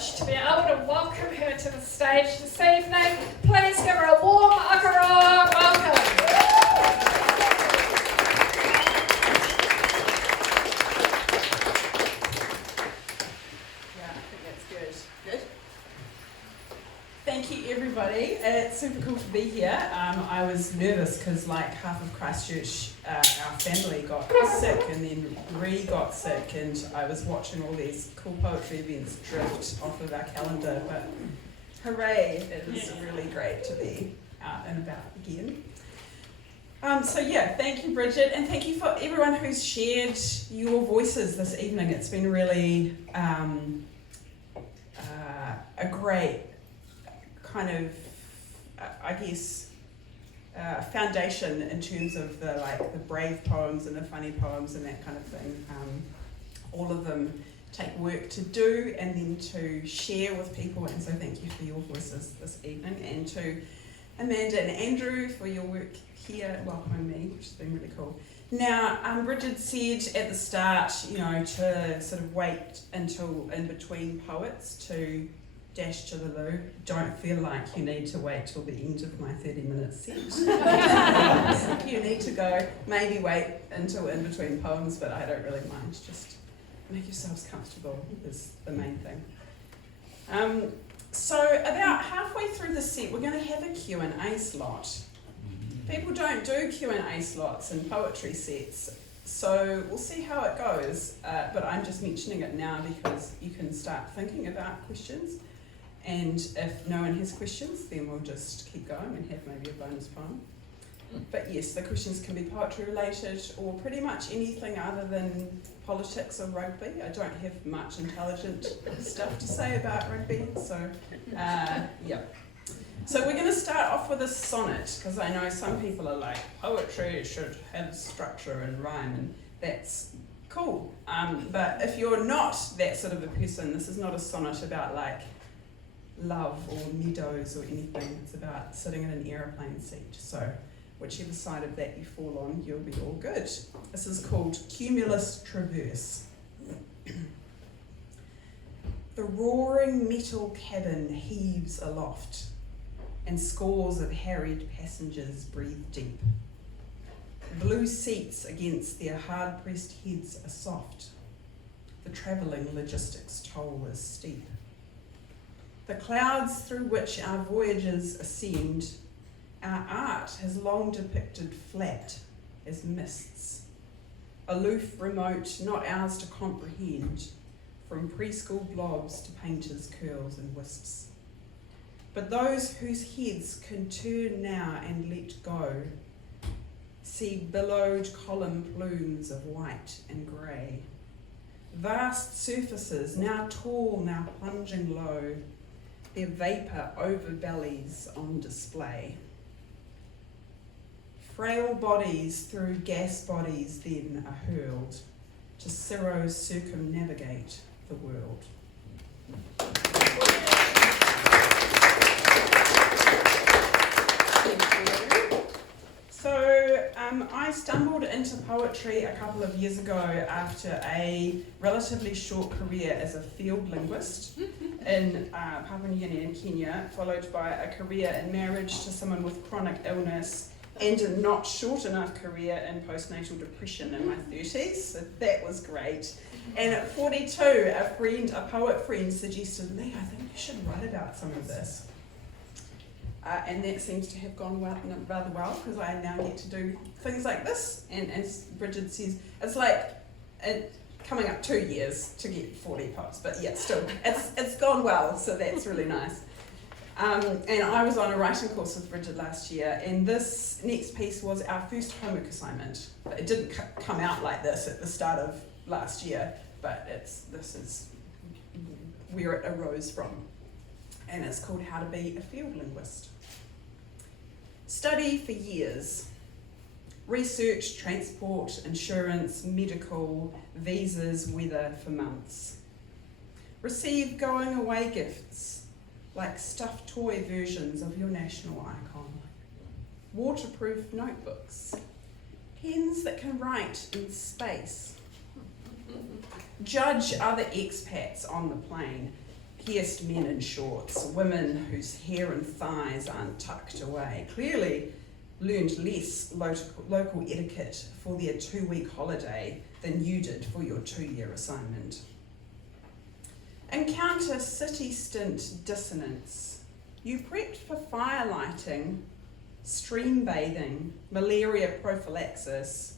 privilege to be able to welcome her to the stage this evening. Please give her a warm Akaroa welcome. Yeah, I think that's good. Thank you, everybody. It's super cool to be here. I was nervous because like half of Christchurch, our family got sick, and then Ree got sick, and I was watching all these cool poetry events drift off of our calendar. But hooray, it is really great to be out and about again. Thank you, Bridget, and thank you for everyone who's shared your voices this evening. It's been really a great kind of, foundation in terms of the brave poems and the funny poems and that kind of thing. All of them take work to do and then to share with people, and so thank you for your voices this evening, and to Amanda and Andrew for your work here welcoming me, which has been really cool. Now, Bridget said at the start, to sort of wait until in between poets to dash to the loo. Don't feel like you need to wait till the end of my 30-minute set. If you need to go, maybe wait until in between poems, but I don't really mind. Just make yourselves comfortable is the main thing. So about halfway through the set, we're going to have a Q&A slot. People don't do Q&A slots in poetry sets, so we'll see how it goes, but I'm just mentioning it now because you can start thinking about questions. And if no one has questions, then we'll just keep going and have maybe a bonus poem. But yes, the questions can be poetry related or pretty much anything other than politics or rugby. I don't have much intelligent stuff to say about rugby, so So we're going to start off with a sonnet, because I know some people are like, poetry should have structure and rhyme, and that's cool. But if you're not that sort of a person, this is not a sonnet about like love or meadows or anything. It's about sitting in an aeroplane seat. So whichever side of that you fall on, you'll be all good. This is called Cumulus Traverse. The roaring metal cabin heaves aloft, and scores of harried passengers breathe deep. Blue seats against their hard-pressed heads are soft. The travelling logistics toll is steep. The clouds through which our voyages ascend, our art has long depicted flat as mists. Aloof, remote, not ours to comprehend, from preschool blobs to painters' curls and wisps. But those whose heads can turn now and let go see billowed column plumes of white and grey. Vast surfaces, now tall, now plunging low, their vapour over bellies on display. Frail bodies through gas bodies then are hurled to cirros circumnavigate the world. So I stumbled into poetry a couple of years ago after a relatively short career as a field linguist in Papua New Guinea and Kenya, followed by a career in marriage to someone with chronic illness and a not short enough career in postnatal depression in my 30s, so that was great. And at 42, a poet friend suggested, Lee, I think you should write about some of this. And that seems to have gone rather well, because I now get to do things like this. And as Bridget says, it's like coming up 2 years to get 40 poems, but yeah, still, it's gone well, so that's really nice. And I was on a writing course with Bridget last year, and this next piece was our first homework assignment. It didn't come out like this at the start of last year, but this is where it arose from. And it's called How to Be a Field Linguist. Study for years. Research, transport, insurance, medical, visas, weather for months. Receive going away gifts, like stuffed toy versions of your national icon. Waterproof notebooks. Pens that can write in space. Judge other expats on the plane pierced men in shorts, women whose hair and thighs aren't tucked away, clearly learned less local etiquette for their 2-week holiday than you did for your 2-year assignment. Encounter city stint dissonance. You prepped for fire lighting, stream bathing, malaria prophylaxis,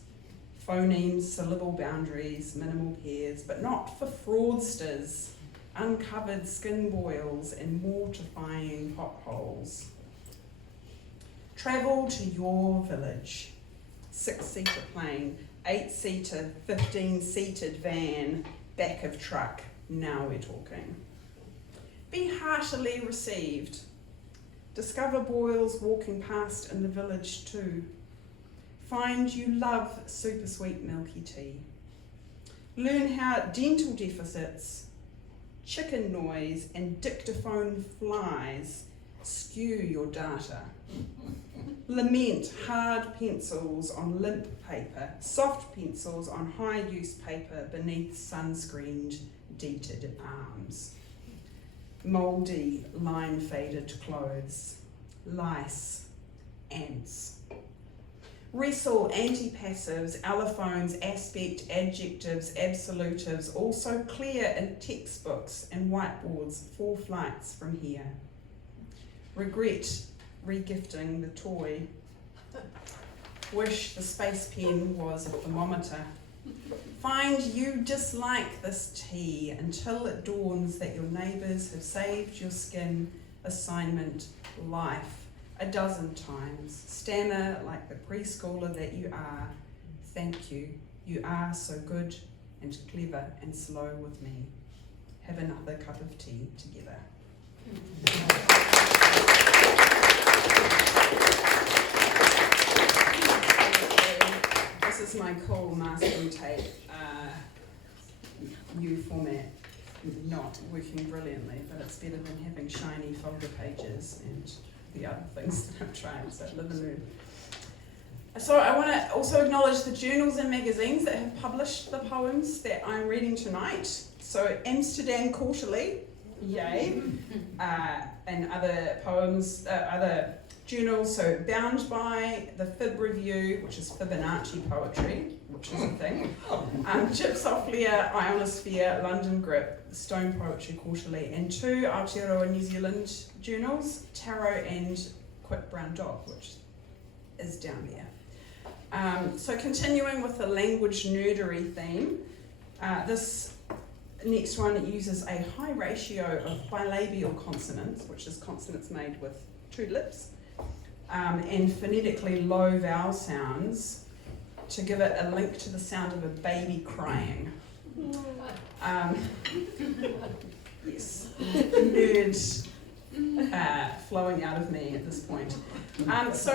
phonemes, syllable boundaries, minimal pairs, but not for fraudsters, uncovered skin boils and mortifying potholes. Travel to your village. 6-seater plane, 8-seater, 15-seated van, back of truck. Now we're talking. Be heartily received. Discover boils walking past in the village too. Find you love super sweet milky tea. Learn how dental deficits, chicken noise and dictaphone flies skew your data. Lament hard pencils on limp paper, soft pencils on high-use paper beneath sunscreened, deeted arms. Mouldy, line-faded clothes, lice, ants. Wrestle antipassives, allophones, aspect, adjectives, absolutives, all so clear in textbooks and whiteboards 4 flights from here. Regret regifting the toy. Wish the space pen was a thermometer. Find you dislike this tea until it dawns that your neighbours have saved your skin, assignment, life 12 times. Stammer like the preschooler that you are. Thank you. You are so good and clever and slow with me. Have another cup of tea together. This is my cool masking tape, new format, not working brilliantly, but it's better than having shiny folder pages and the other things that I've tried, so live and learn. So I want to also acknowledge the journals and magazines that have published the poems that I'm reading tonight. So Amsterdam Quarterly, yay, and other poems, other journals, so Bound By, the Fib Review, which is Fibonacci poetry, which is a thing, Gypsophilia, Ionosphere, London Grip, Stone Poetry Quarterly, and 2 Aotearoa New Zealand journals, Tarot and Quick Brown Dog, which is down there. So continuing with the language nerdery theme, this next one uses a high ratio of bilabial consonants, which is consonants made with 2 lips, and phonetically low vowel sounds to give it a link to the sound of a baby crying. Yes, nerds flowing out of me at this point. So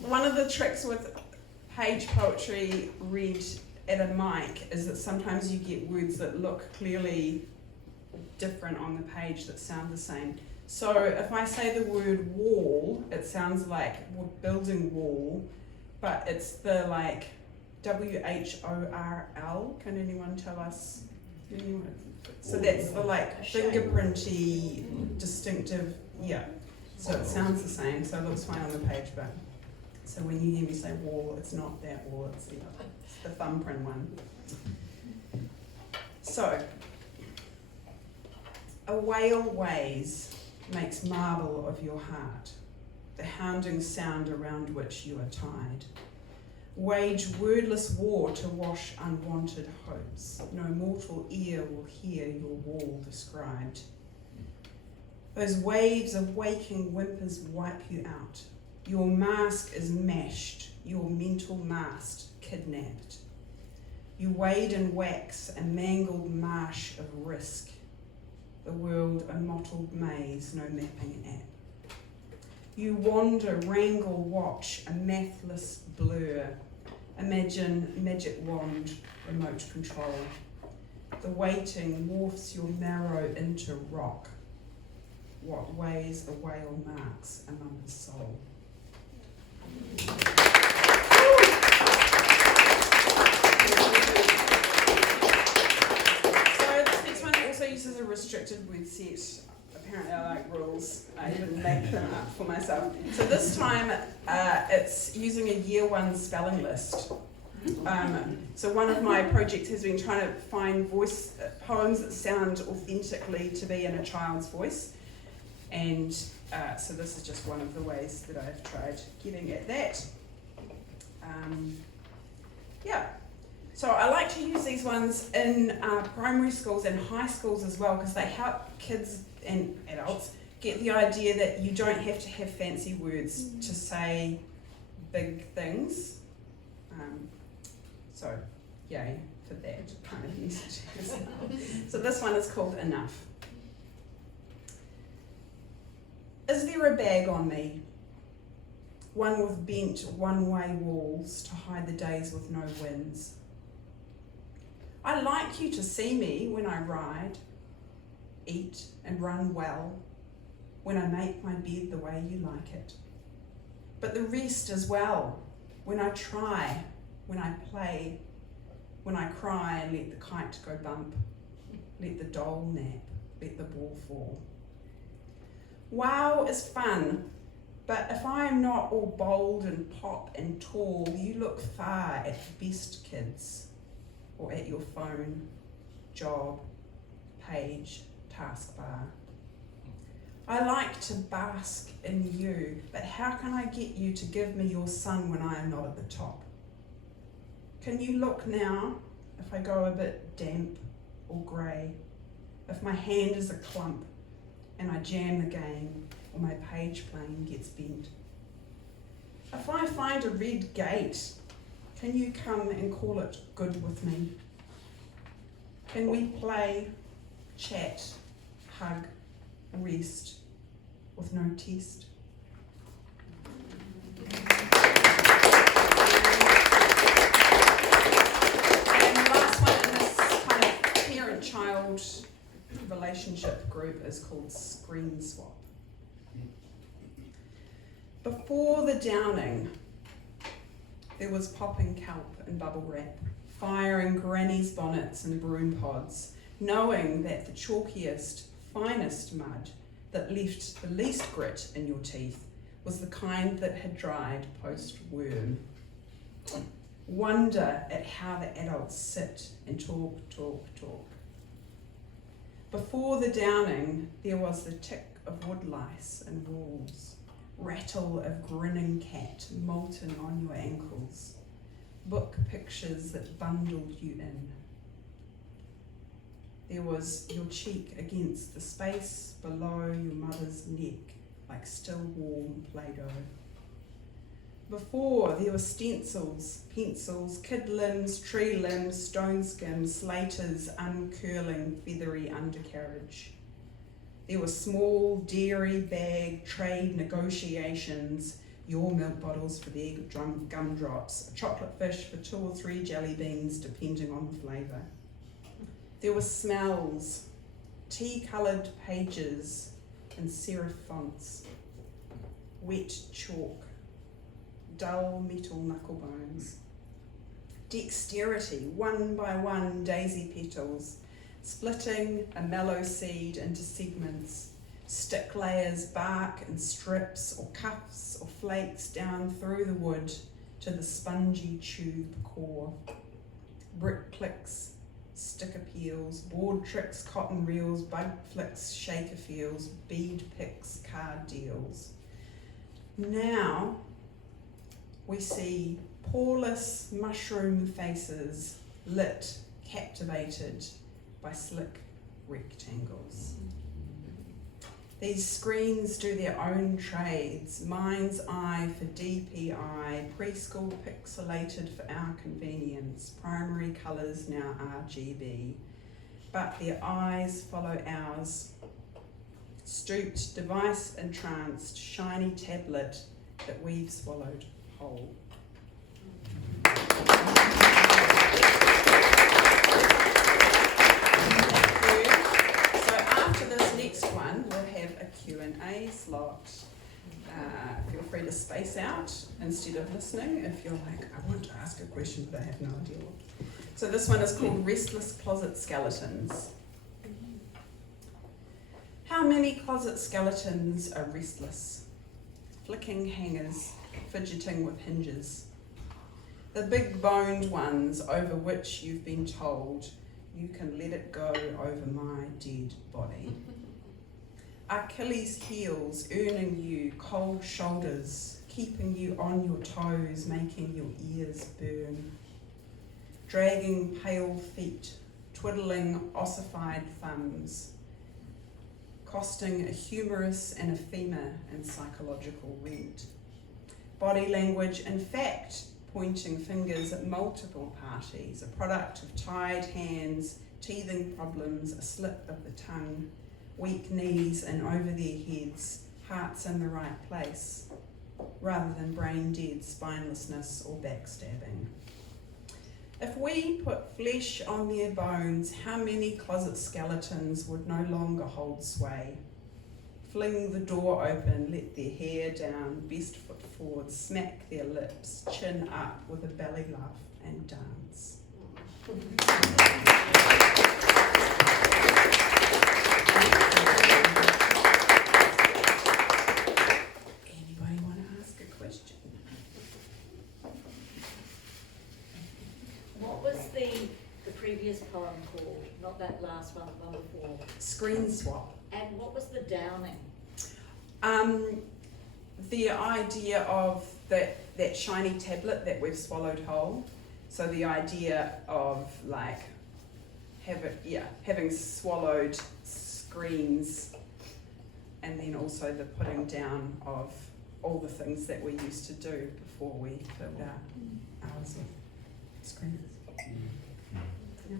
one of the tricks with page poetry read at a mic is that sometimes you get words that look clearly different on the page that sound the same. So if I say the word wall, it sounds like building wall, but it's the like WHORL. Can anyone tell us? So that's the like fingerprinty, distinctive, yeah. So it sounds the same, so it looks fine on the page, but so when you hear me say wall, it's not that wall, it's the thumbprint one. So, a whale weighs, makes marble of your heart, the hounding sound around which you are tied. Wage wordless war to wash unwanted hopes. No mortal ear will hear your wall described. Those waves of waking whimpers wipe you out. Your mask is mashed, your mental mast kidnapped. You wade in wax, a mangled marsh of risk. The world a mottled maze, no mapping app. You wander, wrangle, watch, a mathless blur. Imagine magic wand, remote control. The waiting morphs your marrow into rock. What weighs a whale marks a mother's soul. So this next one also uses a restricted word set for myself. So this time it's using a year one spelling list. So one of my projects has been trying to find poems that sound authentically to be in a child's voice. And so this is just one of the ways that I've tried getting at that. So I like to use these ones in primary schools and high schools as well, because they help kids and adults get the idea that you don't have to have fancy words to say big things. So yay for that kind of message. So this one is called Enough. Is there a bag on me? One with bent one-way walls to hide the days with no winds. I like you to see me when I ride, eat and run well, when I make my bed the way you like it. But the rest as well, when I try, when I play, when I cry and let the kite go bump, let the doll nap, let the ball fall. Wow is fun, but if I am not all bold and pop and tall, you look far at best kids, or at your phone, job, page, taskbar. I like to bask in you, but how can I get you to give me your sun when I am not at the top? Can you look now if I go a bit damp or grey, if my hand is a clump and I jam the game or my page plane gets bent? If I find a red gate, can you come and call it good with me? Can we play, chat, hug, rest with no test? And the last one in this kind of parent-child relationship group is called Screen Swap. Before the downing, there was popping kelp and bubble wrap, fire in granny's bonnets and broom pods, knowing that the chalkiest, finest mud that left the least grit in your teeth was the kind that had dried post-worm. Wonder at how the adults sit and talk. Before the downing, there was the tick of wood lice and walls, rattle of grinning cat molten on your ankles, book pictures that bundled you in. There was your cheek against the space below your mother's neck, like still warm Play-Doh. Before, there were stencils, pencils, kid limbs, tree limbs, stone skims, slaters, uncurling feathery undercarriage. There were small dairy bag trade negotiations, your milk bottles for their gumdrops, a chocolate fish for 2 or 3 jelly beans, depending on the flavour. There were smells, tea-coloured pages and serif fonts, wet chalk, dull metal knuckle bones, dexterity, one by one daisy petals, splitting a mallow seed into segments, stick layers, bark and strips or cuffs or flakes down through the wood to the spongy tube core, brick clicks, sticker peels, board tricks, cotton reels, bug flicks, shaker feels, bead picks, card deals. Now we see poreless mushroom faces lit, captivated by slick rectangles. These screens do their own trades, mind's eye for DPI, preschool pixelated for our convenience, primary colours now RGB, but their eyes follow ours. Stooped, device entranced, shiny tablet that we've swallowed whole. We'll have a Q&A slot. Feel free to space out instead of listening if you're like, I want to ask a question but I have no idea. So this one is called Restless Closet Skeletons. How many closet skeletons are restless? flicking hangers, fidgeting with hinges. The big boned ones over which you've been told you can let it go over my dead body. Achilles heels earning you cold shoulders, keeping you on your toes, making your ears burn. Dragging pale feet, twiddling ossified thumbs, costing a humorous and ephemera and psychological rent. Body language, in fact, pointing fingers at multiple parties, a product of tied hands, teething problems, a slip of the tongue, weak knees and over their heads, hearts in the right place, rather than brain dead spinelessness or backstabbing. If we put flesh on their bones, how many closet skeletons would no longer hold sway? Fling the door open, let their hair down, best foot forward, smack their lips, chin up with a belly laugh and dance. Anybody want to ask a question? What was the previous poem called? Not that last one, the one before. Screen swap. And what was the downing? The idea of that shiny tablet that we've swallowed whole. So the idea of like having swallowed screens, and then also the putting down of all the things that we used to do before we filled out hours of screens. Yeah.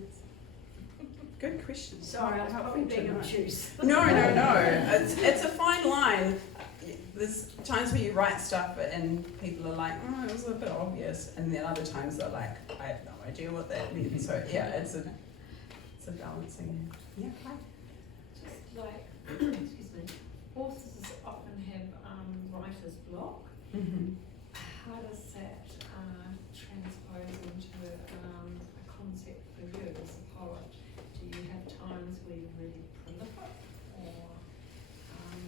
Good question. Sorry, I was probably being obtuse. No. It's a fine line. There's times where you write stuff and people are like, oh, it was a bit obvious, and then other times they're like, I have no idea what that means. So yeah, it's a balancing. Yeah. Hi. Just like, excuse me, authors often have writer's block. Mm-hmm. How does that transpose into a concept for you as a poet? Do you have times where you're really prolific, or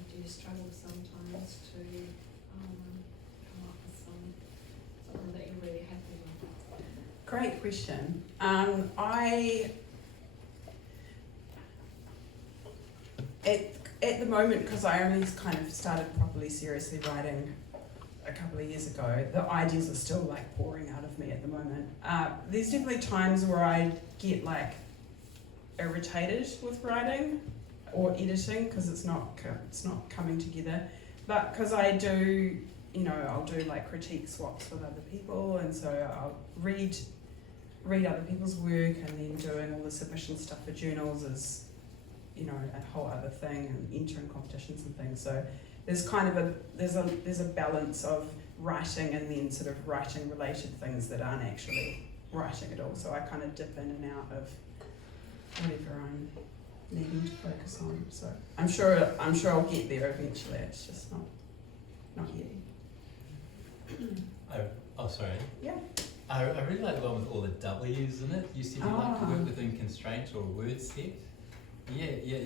do you struggle sometimes to come up with something that you're really happy with? Great question. At the moment, because I only kind of started properly seriously writing a couple of years ago, the ideas are still like pouring out of me at the moment. There's definitely times where I get like irritated with writing or editing because it's not coming together. But because I do, I'll do like critique swaps with other people, and so I'll read other people's work, and then doing all the submission stuff for journals is, a whole other thing, and entering competitions and things. So there's kind of there's a balance of writing and then sort of writing related things that aren't actually writing at all. So I kind of dip in and out of whatever I'm needing to focus on. So I'm sure I'll get there eventually. It's just not yet. Oh, sorry. Yeah. I really like the one with all the W's in it. You said you like to work within constraints or word set. Yeah,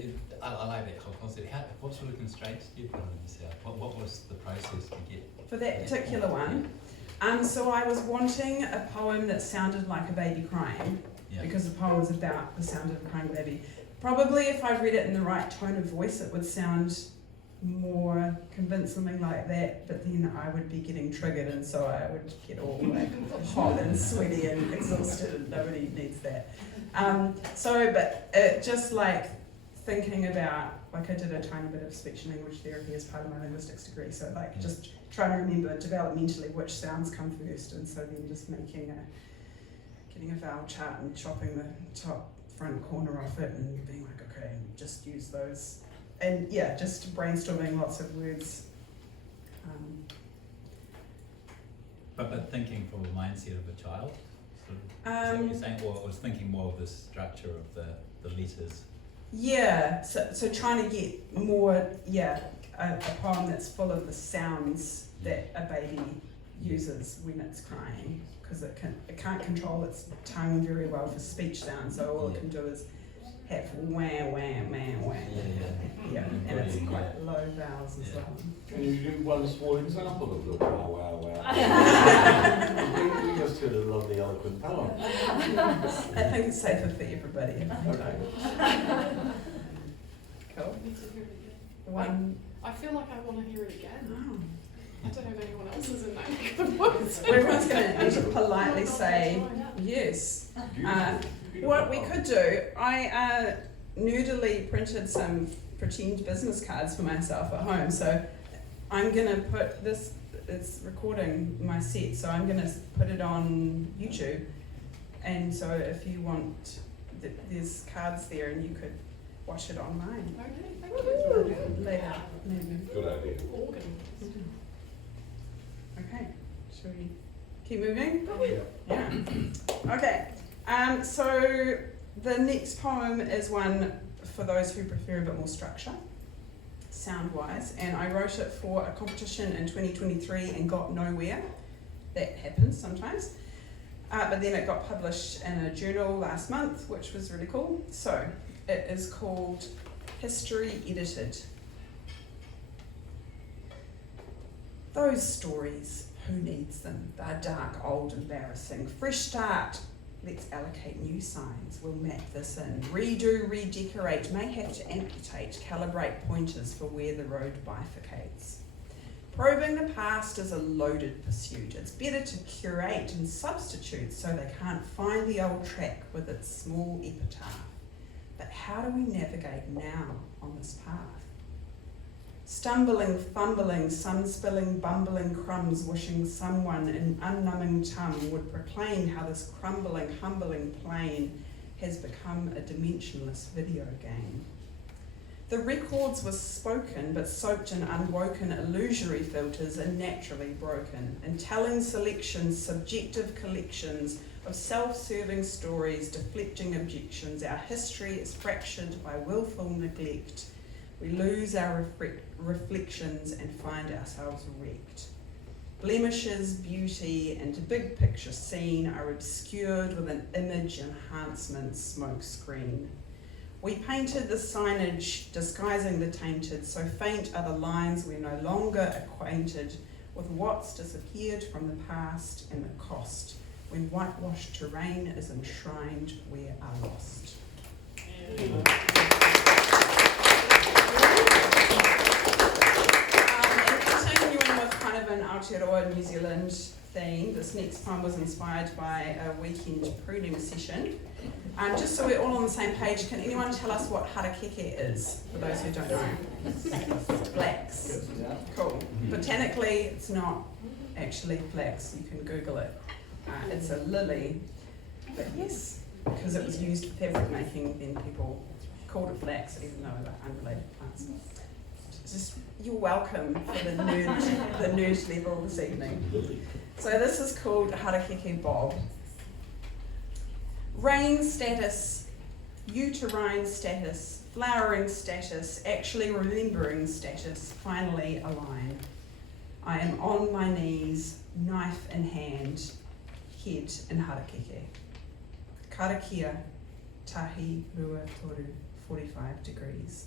I like that whole concept. What sort of constraints do you put on yourself? What was the process to get For that particular one, so I was wanting a poem that sounded like a baby crying, because the poem was about the sound of a crying baby. Probably if I read it in the right tone of voice, it would sound more convincingly like that, but then I would be getting triggered, and so I would get all like hot and sweaty and exhausted, and nobody needs that. But just like thinking about, like I did a tiny bit of speech and language therapy as part of my linguistics degree, so like just trying to remember developmentally which sounds come first, and so then just getting a vowel chart and chopping the top front corner off it and being like, okay, just use those. And yeah, just brainstorming lots of words. But thinking from a mindset of a child, sort of, is that what you're saying? Or was thinking more of the structure of the letters? Yeah, so trying to get more, a poem that's full of the sounds that a baby uses when it's crying, because it can't control its tongue very well for speech sounds, so all it can do is have wah, wah, wah, wah. Yeah, and it's quite low vowels as Yeah. well. Can you do one small example of the wow, wow, wow? We just heard a lovely eloquent poem. I think it's safer for everybody if I Okay. don't. Cool. I need to hear it again. One. I feel like I want to hear it again. Oh. I don't know if anyone else is in that neck of the woods. Well, everyone's going to need to politely say yes. What we could do, I nerdily printed some pretend business cards for myself at home. So I'm going to put this, it's recording my set, so I'm going to put it on YouTube. And so if you want, there's cards there and you could watch it online. Okay, thank you. Later, maybe. Good idea. Organ. Okay, should we keep moving? Yeah. Yeah. Okay. So the next poem is one for those who prefer a bit more structure, sound-wise, and I wrote it for a competition in 2023 and got nowhere. That happens sometimes. But then it got published in a journal last month, which was really cool. So it is called History Edited. Those stories, who needs them? They're dark, old, embarrassing. Fresh start. Let's allocate new signs. We'll map this in. Redo, redecorate. May have to amputate. Calibrate pointers for where the road bifurcates. Probing the past is a loaded pursuit. It's better to curate and substitute so they can't find the old track with its small epitaph. But how do we navigate now on this path? Stumbling, fumbling, sun-spilling, bumbling crumbs, wishing someone in unnumbing tongue would proclaim how this crumbling, humbling plane has become a dimensionless video game. The records were spoken, but soaked in unwoken illusory filters and naturally broken, in telling selections, subjective collections of self-serving stories, deflecting objections. Our history is fractured by willful neglect. We lose our reflections and find ourselves wrecked. Blemishes, beauty, and big picture scene are obscured with an image enhancement smoke screen. We painted the signage disguising the tainted, so faint are the lines we're no longer acquainted with what's disappeared from the past and the cost when whitewashed terrain is enshrined where are lost. An Aotearoa New Zealand theme. This next poem was inspired by a weekend pruning session. Just so we're all on the same page, can anyone tell us what harakeke is, for those who don't know? Flax. Cool. Botanically, it's not actually flax. You can Google it. It's a lily, but yes, because it was used for fabric making, then people called it flax, even though they're unrelated plants. Just, you're welcome for the nerd level this evening. So this is called Harakeke Bob. Rain status, uterine status, flowering status, actually remembering status, finally align. I am on my knees, knife in hand, head in Harakeke. Karakia, tahi, rua, toru, 45 degrees.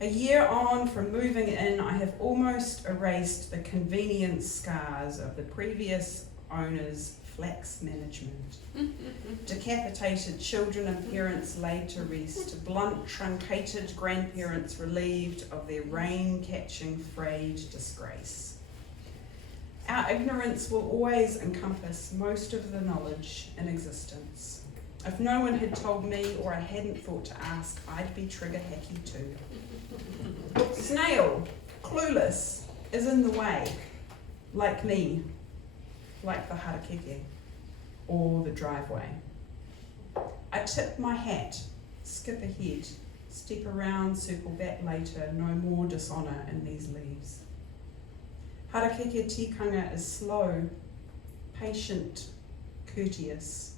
A year on from moving in, I have almost erased the convenient scars of the previous owner's flax management. Decapitated children and parents laid to rest, blunt, truncated grandparents relieved of their rain-catching, frayed disgrace. Our ignorance will always encompass most of the knowledge in existence. If no one had told me or I hadn't thought to ask, I'd be trigger-hacky too. Snail, clueless, is in the way, like me, like the harakeke, or the driveway. I tip my hat, skip ahead, step around, circle back later, no more dishonour in these leaves. Harakeke tikanga is slow, patient, courteous,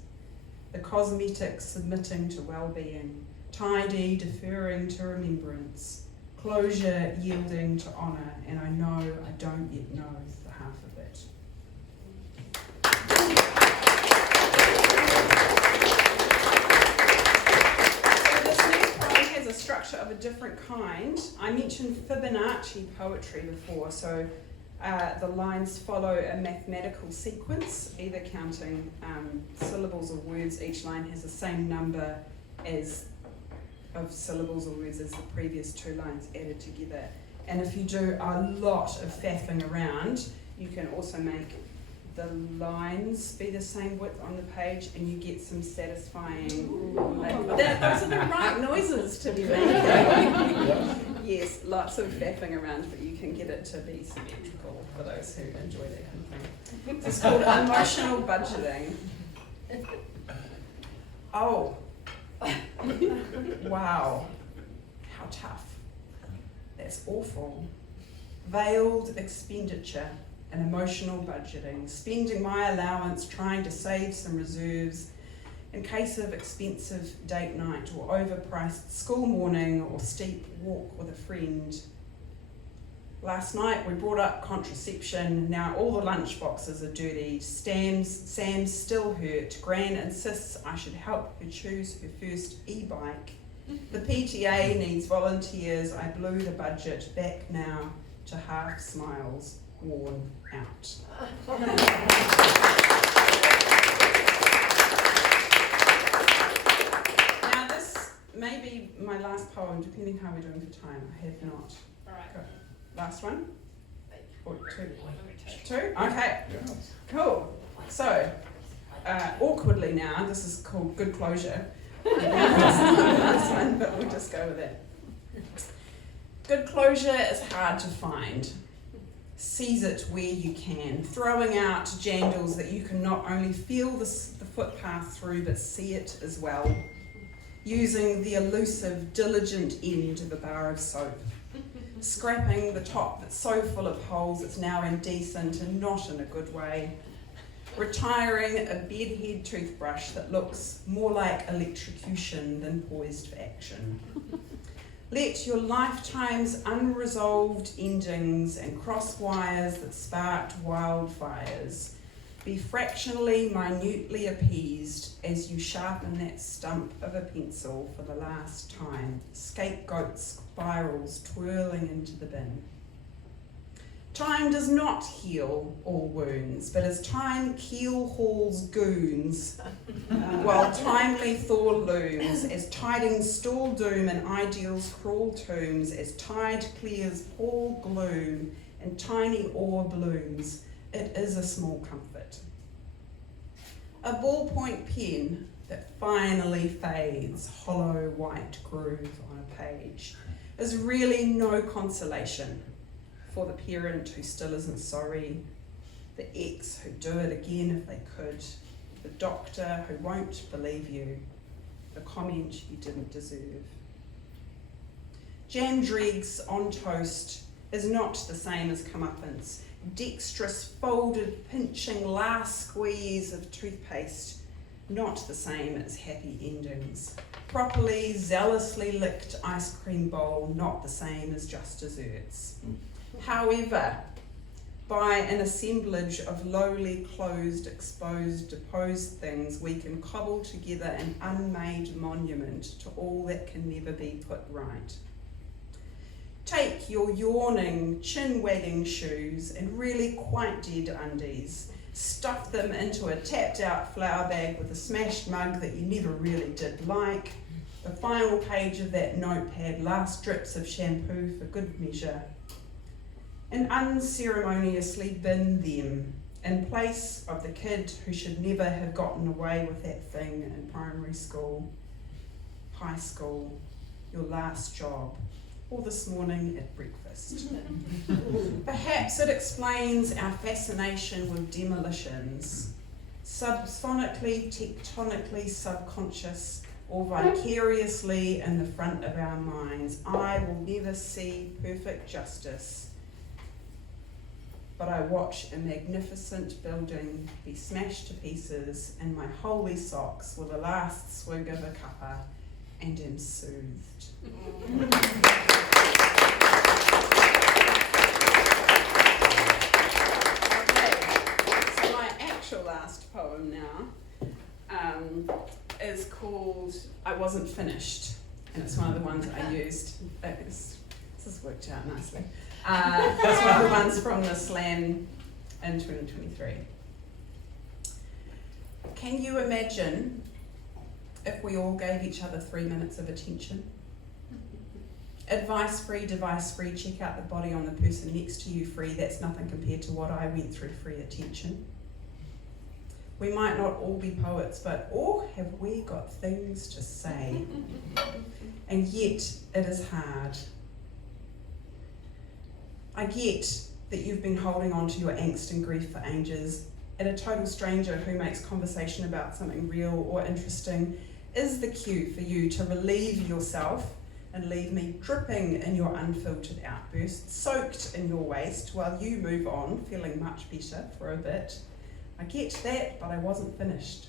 the cosmetic submitting to well-being, tidy deferring to remembrance, closure yielding to honour, and I know I don't yet know the half of it. find. I mentioned Fibonacci poetry before, so the lines follow a mathematical sequence, either counting syllables or words. Each line has the same number of syllables or words as the previous two lines added together. And if you do a lot of faffing around, you can also make the lines be the same width on the page, and you get some satisfying. Those are the right noises to be making. Yes, lots of faffing around, but you can get it to be symmetrical for those who enjoy that kind of thing. It's called emotional budgeting. Oh, wow, how tough. That's awful. Veiled expenditure and emotional budgeting, spending my allowance trying to save some reserves in case of expensive date night or overpriced school morning or steep walk with a friend. Last night we brought up contraception, now all the lunch boxes are dirty, Sam's still hurt, Gran insists I should help her choose her first e-bike. The PTA needs volunteers, I blew the budget back now to half smiles, worn out. Now this may be my last poem, depending how we're doing for time. I have not. Alright. Go. Last one? Or two? Two? Okay. Yes. Cool. So, awkwardly now, this is called Good Closure. It's not the last one, but we'll just go with it. Good closure is hard to find. Seize it where you can, throwing out jandals that you can not only feel the footpath through, but see it as well. Using the elusive, diligent end of a bar of soap. Scrapping the top that's so full of holes it's now indecent and not in a good way. Retiring a bedhead toothbrush that looks more like electrocution than poised for action. Let your lifetime's unresolved endings and cross wires that sparked wildfires be fractionally, minutely appeased as you sharpen that stump of a pencil for the last time, scapegoat spirals twirling into the bin. Time does not heal all wounds, but as time keel hauls goons, while timely thaw looms, as tidings stall doom and ideals crawl tombs, as tide clears pall gloom and tiny ore blooms, it is a small comfort. A ballpoint pen that finally fades, hollow white groove on a page, is really no consolation for the parent who still isn't sorry, the ex who'd do it again if they could, the doctor who won't believe you, the comment you didn't deserve. Jam dregs on toast is not the same as comeuppance. Dexterous, folded, pinching last squeeze of toothpaste, not the same as happy endings. Properly, zealously licked ice cream bowl, not the same as just desserts. However, by an assemblage of lowly closed, exposed, deposed things, we can cobble together an unmade monument to all that can never be put right. Take your yawning, chin-wagging shoes and really quite dead undies, stuff them into a tapped-out flour bag with a smashed mug that you never really did like, the final page of that notepad, last drips of shampoo for good measure, and unceremoniously bin them in place of the kid who should never have gotten away with that thing in primary school, high school, your last job, or this morning at breakfast. Perhaps it explains our fascination with demolitions, subsonically, tectonically subconscious, or vicariously in the front of our minds. I will never see perfect justice, but I watch a magnificent building be smashed to pieces and my holy socks with a last swig of a cuppa and am soothed. Okay, so my actual last poem now is called I Wasn't Finished, and it's one of the ones I used. It's This has worked out nicely. That's one of the ones from the Slam in 2023. Can you imagine if we all gave each other 3 minutes of attention? Advice free, device free, check out the body on the person next to you free. That's nothing compared to what I went through, free attention. We might not all be poets, but have we got things to say? And yet it is hard. I get that you've been holding on to your angst and grief for ages, and a total stranger who makes conversation about something real or interesting is the cue for you to relieve yourself and leave me dripping in your unfiltered outbursts, soaked in your waste, while you move on, feeling much better for a bit. I get that, but I wasn't finished.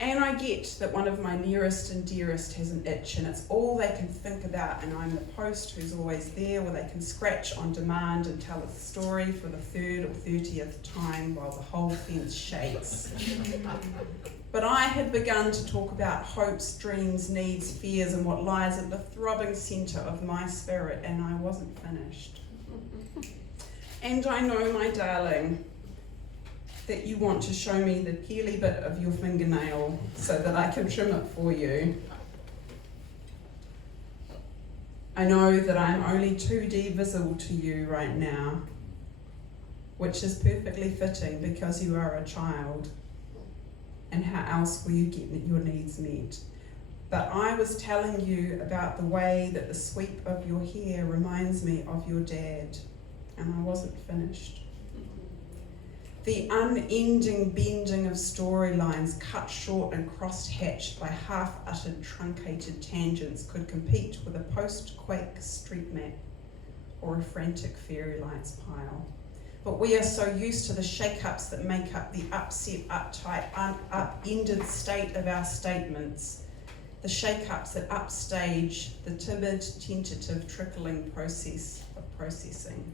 And I get that one of my nearest and dearest has an itch, and it's all they can think about, and I'm the post who's always there, where they can scratch on demand and tell a story for the 3rd or 30th time while the whole fence shakes. But I had begun to talk about hopes, dreams, needs, fears, and what lies at the throbbing centre of my spirit, and I wasn't finished. And I know, my darling, that you want to show me the peely bit of your fingernail so that I can trim it for you. I know that I'm only 2D visible to you right now, which is perfectly fitting because you are a child. And how else will you get your needs met? But I was telling you about the way that the sweep of your hair reminds me of your dad, and I wasn't finished. The unending bending of storylines cut short and cross-hatched by half-uttered truncated tangents could compete with a post-quake street map or a frantic fairy lights pile. But we are so used to the shake-ups that make up the upset, uptight, upended state of our statements, the shake-ups that upstage the timid, tentative, trickling process of processing.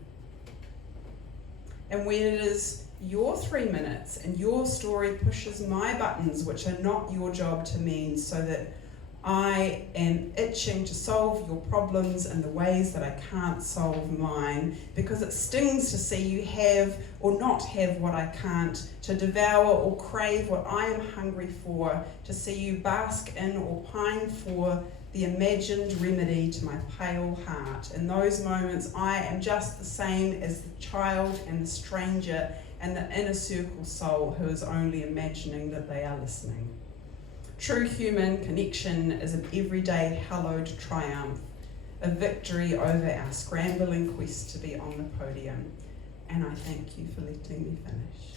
And when it is your 3 minutes and your story pushes my buttons, which are not your job to mend, so that I am itching to solve your problems in the ways that I can't solve mine, because it stings to see you have or not have what I can't, to devour or crave what I am hungry for, to see you bask in or pine for the imagined remedy to my pale heart. In those moments, I am just the same as the child and the stranger and the inner circle soul who is only imagining that they are listening. True human connection is an everyday hallowed triumph, a victory over our scrambling quest to be on the podium. And I thank you for letting me finish.